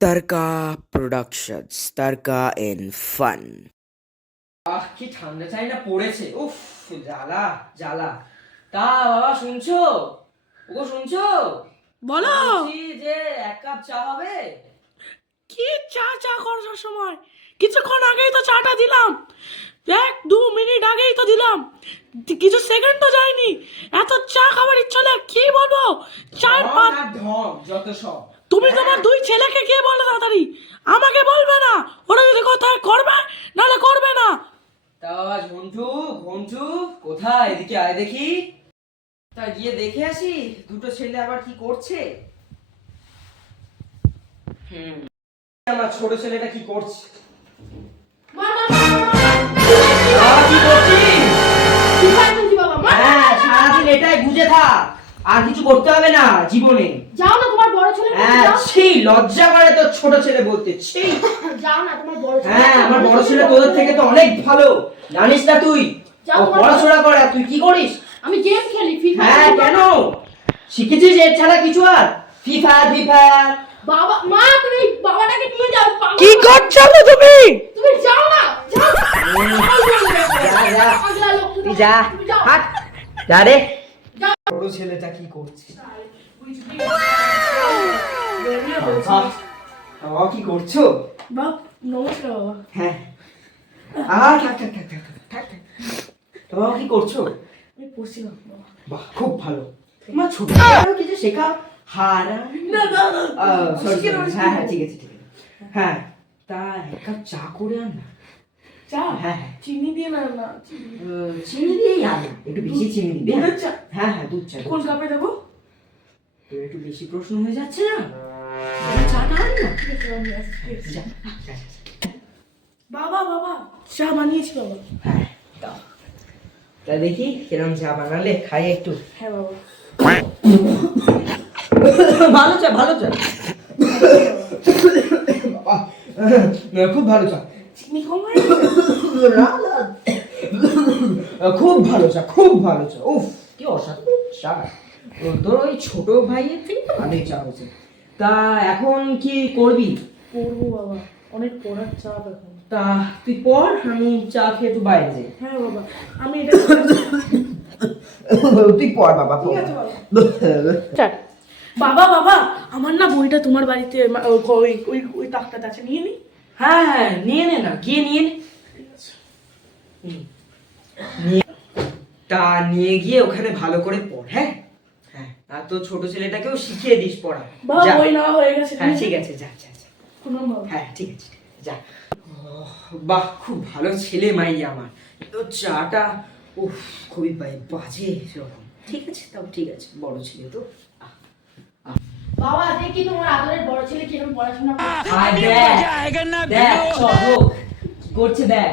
Tarka Productions, Tarka in Fun. কি ঠান্ডা চাই না পড়েছে, উফ জ্বালা জ্বালা। তা বাবা শুনছো? ওগো শুনছো? বলো। বলছি যে এক কাপ চা হবে? কি চা চা করার সময়? কিছুক্ষণ আগেই তো চাটা দিলাম, 1-2 মিনিট আগেই তো দিলাম, কিছু সেকেন্ড তো যায়নি। এত চা খাবার ইচ্ছা হলে কি বলবো? চায়ের পাত ঢং যত সব। তুমি তোমার 2 ছেলেকে গিয়ে বলো তাড়াতাড়ি, আমাকে বলবে না। ওরা যদি কোথায় করবে নাহলে করবে না। তা বাবা ঝন্টু ঘন্টু কোথায়? এদিকে আয় দেখি। তা গিয়ে দেখে আসি দুটো ছেলে আবার কি করছে। আমার ছোট ছেলেটা কি করছে? কি করছিস? হ্যাঁ, সারাদিন এটাই বুঝে থাক, আর কিছু করতে হবে না জীবনে। যাও না তোমার বড় ছেলে। হ্যাঁ, সেই লজ্জা করে তোর ছোট ছেলে বলতে। সেই যাও না তোমার বড় ছেলে। হ্যাঁ, আমার বড় ছেলে তোদের থেকে তো অনেক ভালো, জানিস না তুই? যাও, ও পড়াশোনা করে, আর তুই কি করিস? আমি গেম খেলি, ফ্রি হ্যাঁ, ফায়ার। কেন শিখেছিস এর ছাড়া কিছু? আর ফ্রি ফায়ার। বাবা মা তুমি বাবাটাকে নিয়ে যাও। কি করছো তুমি? তুমি যাও না, যাও। যা পাগলা লোক, তুই যা, তুমি যাও। হাট যা রে। যাও। বড় ছেলেটা কি করছে? বাবা কি করছো? বাপ নমস্কার বাবা। হ্যাঁ, থাক। তো বাবা কি করছো? আমি পড়ছিলাম বাবা। বাহ, খুব ভালো। তোমার ছোট আরো কিছু শেখা। হারা না না না সরি। হ্যাঁ, ঠিক আছে। হ্যাঁ, তা এক কাপ চা করে আন না। চা? হ্যাঁ। চিনি দিয়ে না না চিনি দিয়েই আন, একটু বেশি চিনি দিবি। দুধের চা? হ্যাঁ, দুধ চা। কোন কাপে দেবো? তোর একটু বেশি প্রশ্ন হয়ে যাচ্ছে না? চাটা আন না। ঠিক আছে, আমি আসছি, ঠিক আছে। যা। বাবা বাবা চা বানিয়েছি বাবা। হ্যাঁ, দাও। তা দেখি কিরম চা বানালে, খাই একটু। হ্যাঁ বাবা। ভালো চা বাবা, খুব ভালো চা। চিনি কম হয়ে গেছে? খুব ভালো চা। উফ, কি অসাধারণ চা। তোর ওই ছোট ভাইয়ের থেকে তো ভালোই চা হয়েছে। তা এখন কি করবি? পড়বো বাবা, অনেক পড়ার চাপ এখন। তা তুই পড়, আমি চা খেয়ে একটু বাইরে যাই। হ্যাঁ বাবা, আমি এটা তুই পড় বাবা, ঠিক পড়। আছে বাবা। বাবা আমার না বইটা তোমার বাড়িতে ওই ওই ওই তাকটাতে আছে, নিয়ে নি। হ্যাঁ, নিয়ে নে না, গিয়ে নিয়ে নে। তা নিয়ে গিয়ে ওখানে ভালো করে পড়। হ্যাঁ, আর তোর ছোট ছেলেটাকেও শিখিয়ে দিস পড়া। বাবা যা। বই না হয়ে গেছে। হ্যাঁ, ঠিক আছে, যা। কোনো বাবা। হ্যাঁ, ঠিক আছে, যা। বাহ, খুব ভালো ছেলে মাই আমার। তো চাটা খুবই বাজে সেরকম। ঠিক আছে, তাও ঠিক আছে, বড় ছেলে তো। বাবা দেখি তোমার আদরের বড় ছেলে কিরকম পড়াশোনা করে। দেখ, চল হোক। কি করছে দেখ।